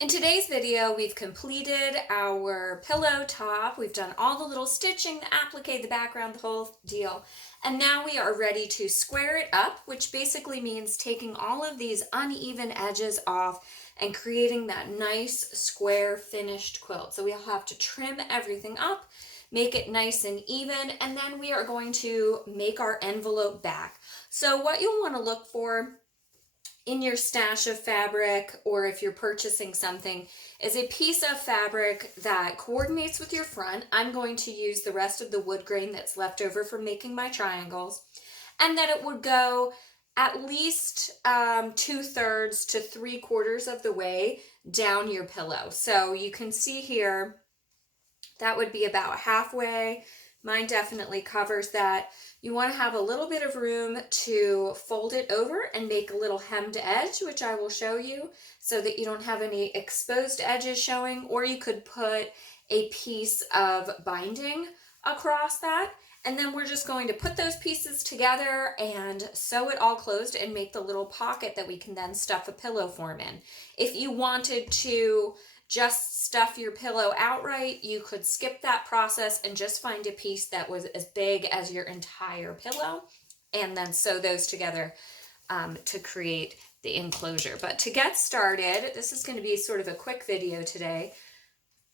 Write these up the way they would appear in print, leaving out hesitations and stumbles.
In today's video, we've completed our pillow top. We've done all the little stitching, the applique, the background, the whole deal. And now we are ready to square it up, which basically means taking all of these uneven edges off and creating that nice square finished quilt. So we'll have to trim everything up, make it nice and even, and then we are going to make our envelope back. So what you'll want to look for in your stash of fabric, or if you're purchasing something, is a piece of fabric that coordinates with your front. I'm going to use the rest of the wood grain that's left over from making my triangles, and that it would go at least 2/3 to 3/4 of the way down your pillow. So you can see here that would be about halfway. Mine definitely covers that. You want to have a little bit of room to fold it over and make a little hemmed edge, which I will show you, so that you don't have any exposed edges showing, or you could put a piece of binding across that. And then we're just going to put those pieces together and sew it all closed and make the little pocket that we can then stuff a pillow form in. If you wanted to just stuff your pillow outright, you could skip that process and just find a piece that was as big as your entire pillow and then sew those together to create the enclosure. But to get started, this is going to be sort of a quick video today.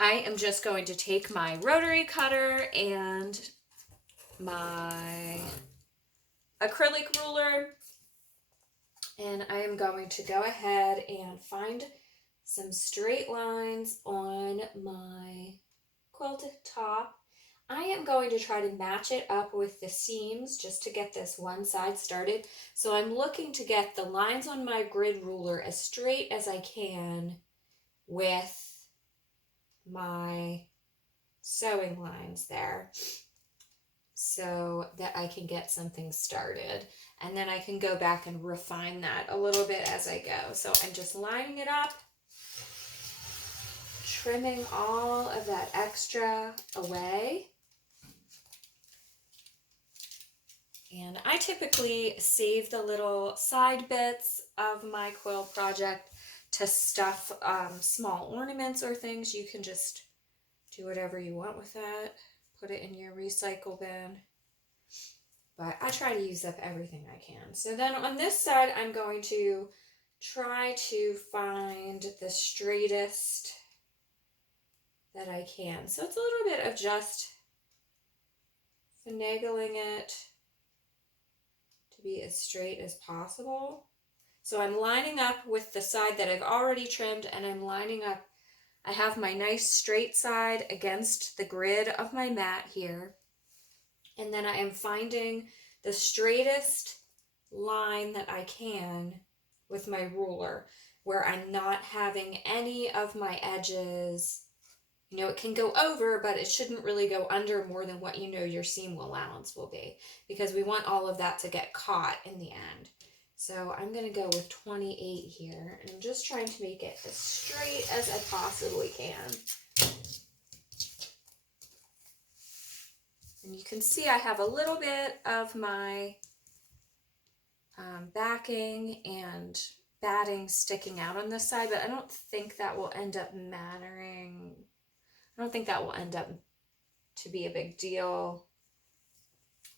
I am just going to take my rotary cutter and my acrylic ruler, and I am going to go ahead and find some straight lines on my quilt top. I am going to try to match it up with the seams just to get this one side started. So I'm looking to get the lines on my grid ruler as straight as I can with my sewing lines there, so that I can get something started. And then I can go back and refine that a little bit as I go. So I'm just lining it up, trimming all of that extra away. And I typically save the little side bits of my quilt project to stuff small ornaments or things. You can just do whatever you want with that. Put it in your recycle bin. But I try to use up everything I can. So then on this side, I'm going to try to find the straightest that I can. So it's a little bit of just finagling it to be as straight as possible. So I'm lining up with the side that I've already trimmed, and I'm lining up. I have my nice straight side against the grid of my mat here. And then I am finding the straightest line that I can with my ruler, where I'm not having any of my edges. You know, it can go over, but it shouldn't really go under more than what you know your seam allowance will be, because we want all of that to get caught in the end. So I'm going to go with 28 here, and I'm just trying to make it as straight as I possibly can. And you can see I have a little bit of my backing and batting sticking out on this side, but I don't think that will end up mattering. I don't think that will end up to be a big deal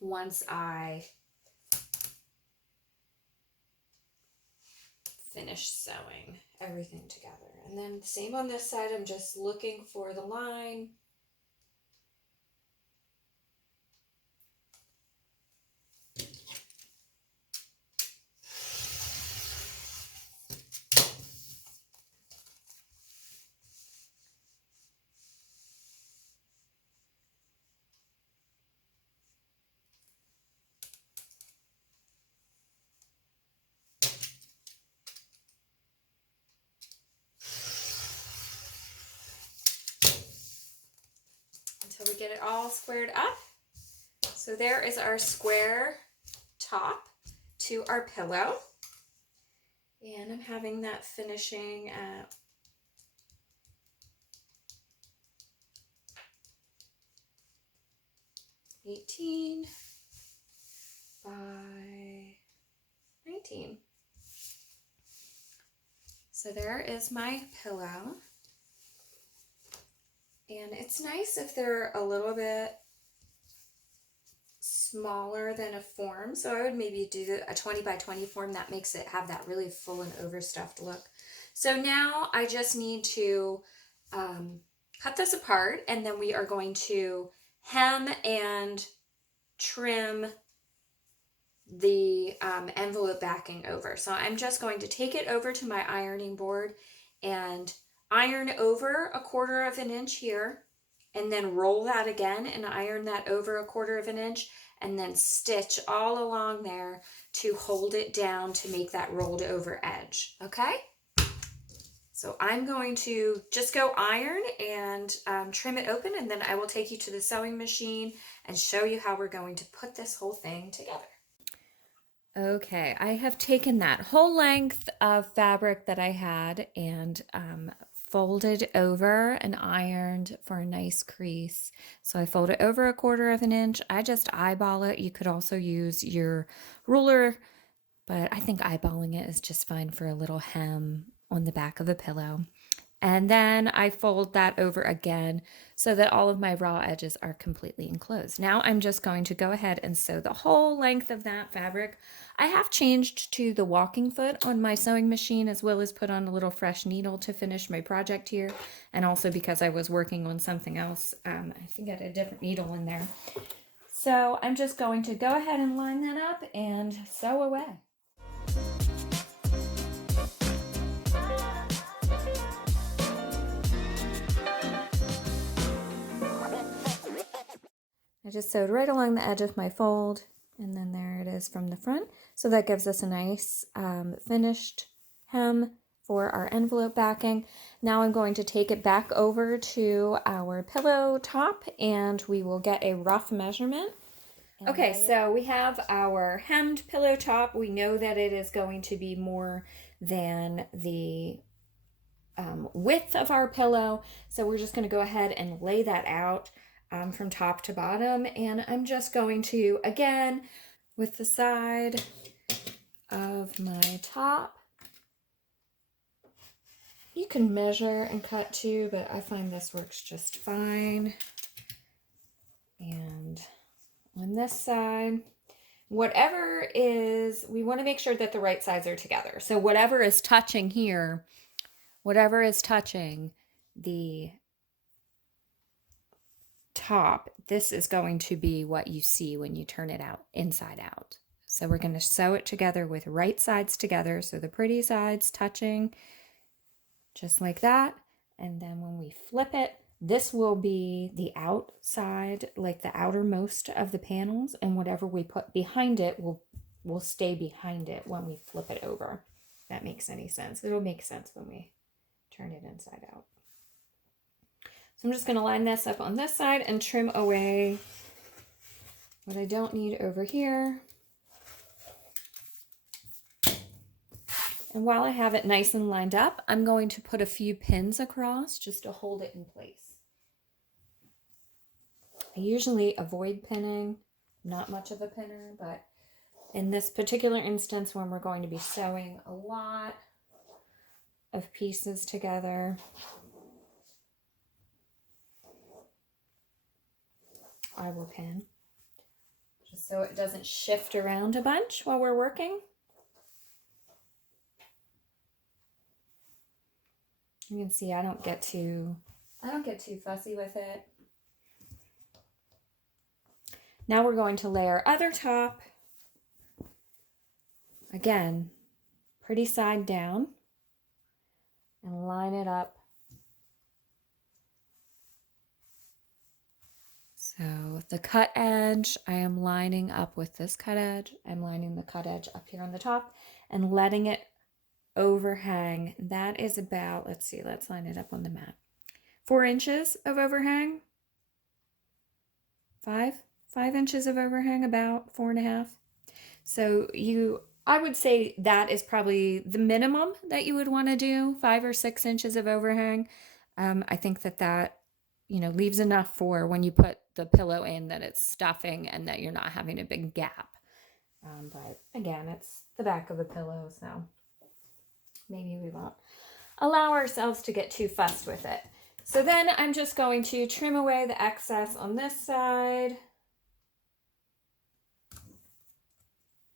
once I finish sewing everything together. And then the same on this side, I'm just looking for the line. Until we get it all squared up. So there is our square top to our pillow. And I'm having that finishing at 18 by 19. So there is my pillow. And it's nice if they're a little bit smaller than a form. So I would maybe do a 20 by 20 form. That makes it have that really full and overstuffed look. So now I just need to cut this apart, and then we are going to hem and trim the envelope backing over. So I'm just going to take it over to my ironing board and iron over 1/4 of an inch here, and then roll that again and iron that over 1/4 of an inch, and then stitch all along there to hold it down to make that rolled over edge. Okay? So I'm going to just go iron and trim it open, and then I will take you to the sewing machine and show you how we're going to put this whole thing together. Okay, I have taken that whole length of fabric that I had and folded over and ironed for a nice crease. So I fold it over 1/4 of an inch. I just eyeball it. You could also use your ruler, but I think eyeballing it is just fine for a little hem on the back of a pillow. And then I fold that over again so that all of my raw edges are completely enclosed. Now I'm just going to go ahead and sew the whole length of that fabric. I have changed to the walking foot on my sewing machine, as well as put on a little fresh needle to finish my project here. And also because I was working on something else, I think I had a different needle in there. So I'm just going to go ahead and line that up and sew away. I just sewed right along the edge of my fold, and then there it is from the front. So that gives us a nice finished hem for our envelope backing. Now I'm going to take it back over to our pillow top, and we will get a rough measurement. Okay, so we have our hemmed pillow top. We know that it is going to be more than the width of our pillow. So we're just going to go ahead and lay that out from top to bottom. And I'm just going to, again, with the side of my top, you can measure and cut too, but I find this works just fine. And on this side, whatever is, we want to make sure that the right sides are together. So whatever is touching here, whatever is touching the top, this is going to be what you see when you turn it out inside out. So we're going to sew it together with right sides together, so the pretty sides touching just like that. And then when we flip it, this will be the outside, like the outermost of the panels, and whatever we put behind it will stay behind it when we flip it over. If that makes any sense. It'll make sense when we turn it inside out. So I'm just going to line this up on this side and trim away what I don't need over here. And while I have it nice and lined up, I'm going to put a few pins across just to hold it in place. I usually avoid pinning, not much of a pinner, but in this particular instance, when we're going to be sewing a lot of pieces together, I will pin, just so it doesn't shift around a bunch while we're working. You can see I don't get too fussy with it. Now we're going to lay our other top. Again, pretty side down, and line it up. So the cut edge, I am lining up with this cut edge. I'm lining the cut edge up here on the top and letting it overhang. That is about, let's see, let's line it up on the mat. 4 inches of overhang. 5 inches of overhang, about 4.5. So I would say that is probably the minimum that you would want to do, 5 or 6 inches of overhang. I think that leaves enough for when you put the pillow in, that it's stuffing and that you're not having a big gap. But again, it's the back of the pillow, so maybe we won't. allow ourselves to get too fussed with it. So then I'm just going to trim away the excess on this side.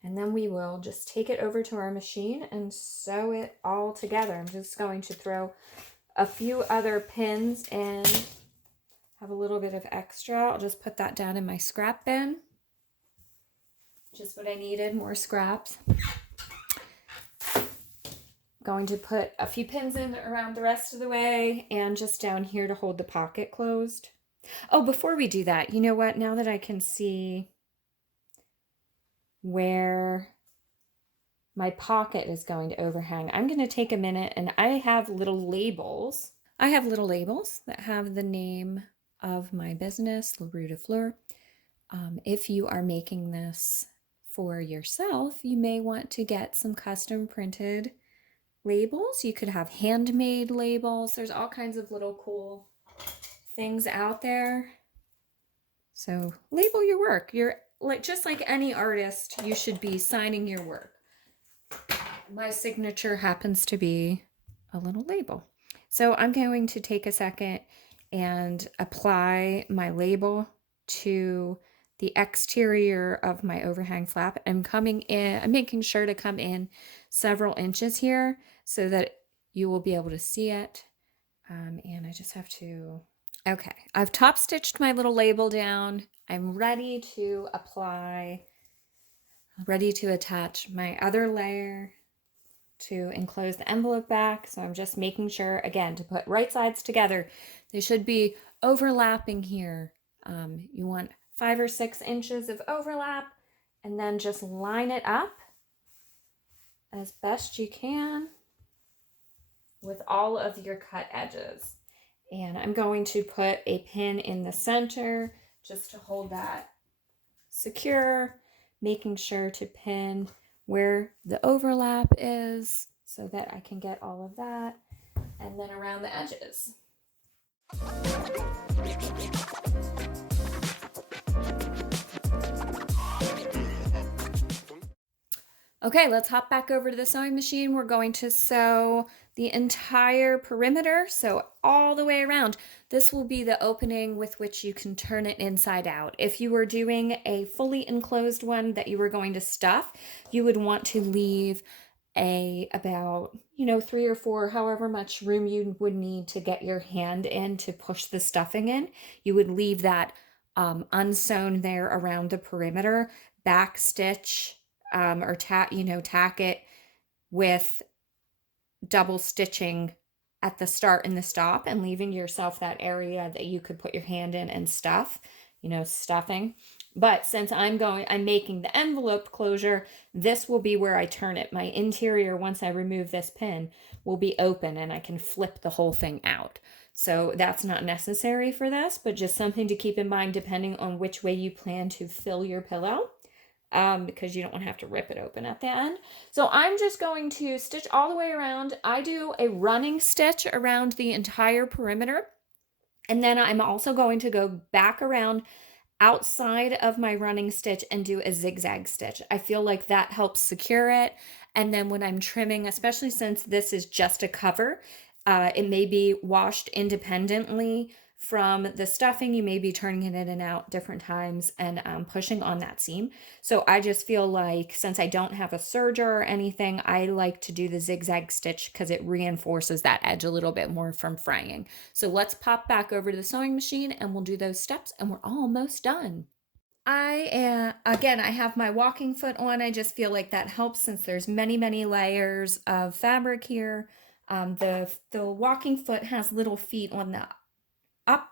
And then we will just take it over to our machine and sew it all together. I'm just going to throw a few other pins in. Have a little bit of extra. I'll just put that down in my scrap bin. Just what I needed, more scraps. Going to put a few pins in around the rest of the way and just down here to hold the pocket closed. Oh, before we do that, you know what? Now that I can see where my pocket is going to overhang, I'm going to take a minute, and I have little labels. I have little labels that have the name of my business, La Rue de Fleur. If you are making this for yourself, you may want to get some custom printed labels. You could have handmade labels. There's all kinds of little cool things out there. So label your work. You're like, just like any artist, you should be signing your work. My signature happens to be a little label. So I'm going to take a second and apply my label to the exterior of my overhang flap. I'm making sure to come in several inches here so that you will be able to see it. And I just have to, okay, I've top stitched my little label down. I'm ready to attach my other layer to enclose the envelope back. So I'm just making sure, again, to put right sides together. They should be overlapping here. You want 5 or 6 inches of overlap, and then just line it up as best you can with all of your cut edges. And I'm going to put a pin in the center just to hold that secure, making sure to pin where the overlap is so that I can get all of that, and then around the edges. Okay, let's hop back over to the sewing machine. We're going to sew the entire perimeter, so all the way around. This will be the opening with which you can turn it inside out. If you were doing a fully enclosed one that you were going to stuff, you would want to leave about 3 or 4, however much room you would need to get your hand in to push the stuffing in. You would leave that unsewn there around the perimeter, back stitch or tack it with double stitching at the start and the stop, and leaving yourself that area that you could put your hand in and stuff, stuffing. But since I'm making the envelope closure, this will be where I turn it. My interior, once I remove this pin, will be open and I can flip the whole thing out. So that's not necessary for this, but just something to keep in mind depending on which way you plan to fill your pillow. Because you don't want to have to rip it open at the end. So I'm just going to stitch all the way around. I do a running stitch around the entire perimeter. And then I'm also going to go back around outside of my running stitch and do a zigzag stitch. I feel like that helps secure it. And then when I'm trimming, especially since this is just a cover, it may be washed independently from the stuffing. You may be turning it in and out different times and pushing on that seam. So I just feel like, since I don't have a serger or anything, I like to do the zigzag stitch because it reinforces that edge a little bit more from fraying. So let's pop back over to the sewing machine and we'll do those steps, and we're almost done. I have my walking foot on. I just feel like that helps since there's many layers of fabric here. The walking foot has little feet on the up,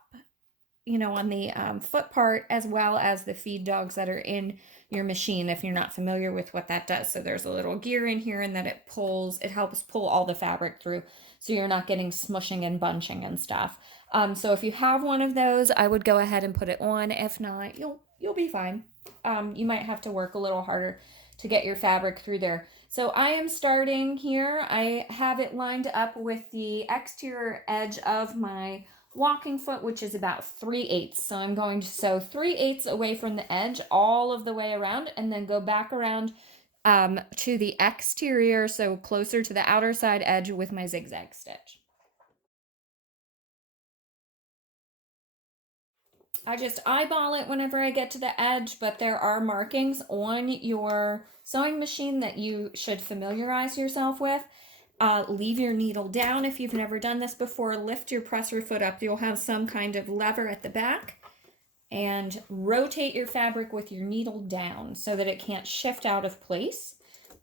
on the foot part, as well as the feed dogs that are in your machine, if you're not familiar with what that does. So there's a little gear in here, and that it helps pull all the fabric through, so you're not getting smushing and bunching and stuff. So if you have one of those, I would go ahead and put it on. If not, you'll be fine. You might have to work a little harder to get your fabric through there. So I am starting here. I have it lined up with the exterior edge of my walking foot, which is about 3/8. So I'm going to sew 3/8 away from the edge all of the way around, and then go back around to the exterior, so closer to the outer side edge with my zigzag stitch. I just eyeball it whenever I get to the edge, but there are markings on your sewing machine that you should familiarize yourself with. Leave your needle down if you've never done this before. Lift your presser foot up. You'll have some kind of lever at the back. And rotate your fabric with your needle down so that it can't shift out of place.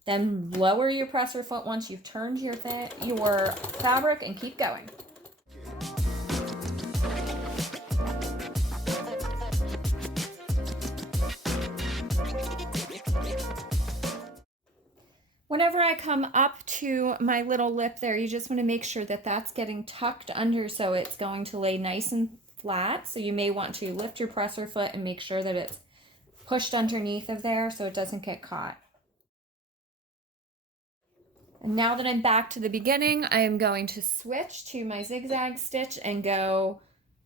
Then lower your presser foot once you've turned your fabric and keep going. Whenever I come up to my little lip there, you just want to make sure that that's getting tucked under so it's going to lay nice and flat. So you may want to lift your presser foot and make sure that it's pushed underneath of there so it doesn't get caught. And now that I'm back to the beginning, I am going to switch to my zigzag stitch and go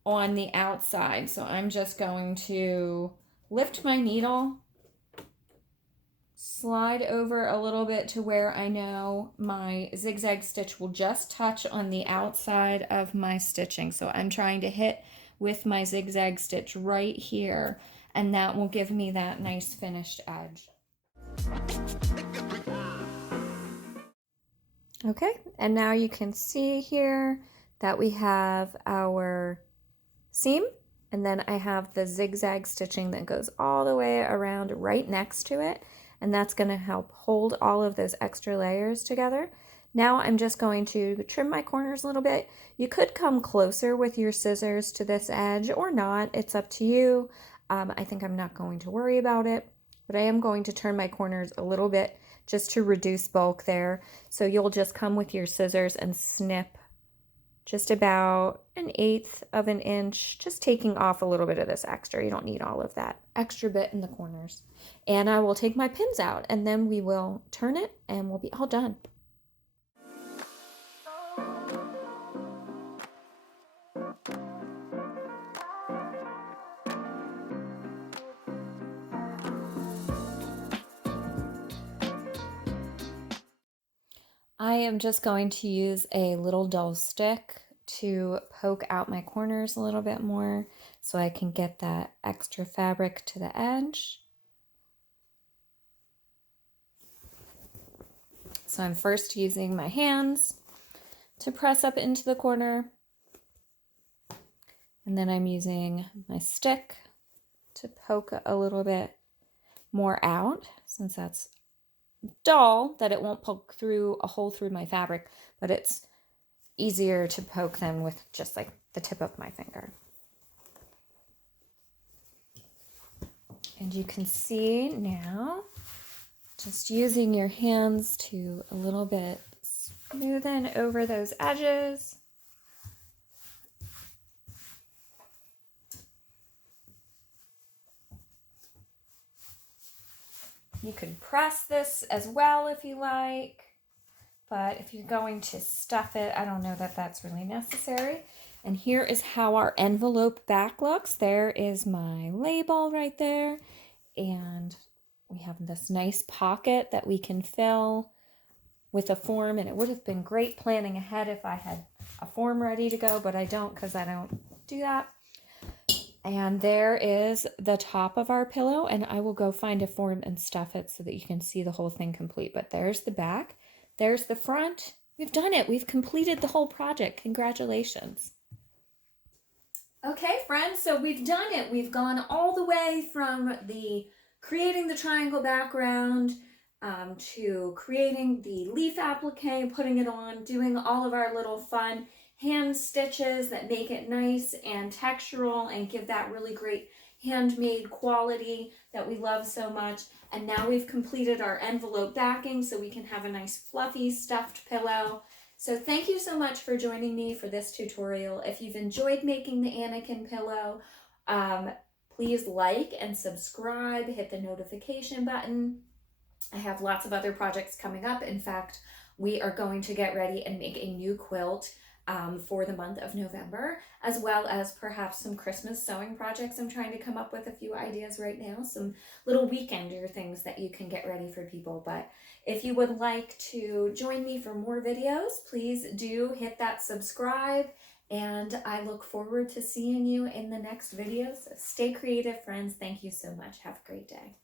on the outside. So I'm just going to lift my needle, slide over a little bit to where I know my zigzag stitch will just touch on the outside of my stitching. So I'm trying to hit with my zigzag stitch right here, and that will give me that nice finished edge. Okay, and now you can see here that we have our seam, and then I have the zigzag stitching that goes all the way around right next to it, and that's going to help hold all of those extra layers together. Now I'm just going to trim my corners a little bit. You could come closer with your scissors to this edge or not, it's up to you. I think I'm not going to worry about it, but I am going to turn my corners a little bit just to reduce bulk there. So you'll just come with your scissors and snip just about 1/8 of an inch, just taking off a little bit of this extra. You don't need all of that extra bit in the corners. And I will take my pins out, and then we will turn it and we'll be all done. I am just going to use a little dull stick to poke out my corners a little bit more so I can get that extra fabric to the edge. So I'm first using my hands to press up into the corner, and then I'm using my stick to poke a little bit more out, since that's dull, that it won't poke through a hole through my fabric, but it's easier to poke than with just like the tip of my finger. And you can see now, just using your hands to a little bit smoothen over those edges. You can press this as well if you like, but if you're going to stuff it, I don't know that that's really necessary. And here is how our envelope back looks. There is my label right there, and we have this nice pocket that we can fill with a form, and it would have been great planning ahead if I had a form ready to go, but I don't, because I don't do that. And there is the top of our pillow, and I will go find a form and stuff it so that you can see the whole thing complete. But there's the back, there's the front. We've done it. We've completed the whole project. Congratulations. Okay, friends, so we've done it. We've gone all the way from creating the triangle background to creating the leaf applique, putting it on, doing all of our little fun hand stitches that make it nice and textural and give that really great handmade quality that we love so much. And now we've completed our envelope backing so we can have a nice fluffy stuffed pillow. So thank you so much for joining me for this tutorial. If you've enjoyed making the Anniken pillow, please like and subscribe, hit the notification button. I have lots of other projects coming up. In fact, we are going to get ready and make a new quilt for the month of November, as well as perhaps some Christmas sewing projects. I'm trying to come up with a few ideas right now, some little weekender things that you can get ready for people. But if you would like to join me for more videos, please do hit that subscribe, and I look forward to seeing you in the next videos. Stay creative, friends. Thank you so much. Have a great day.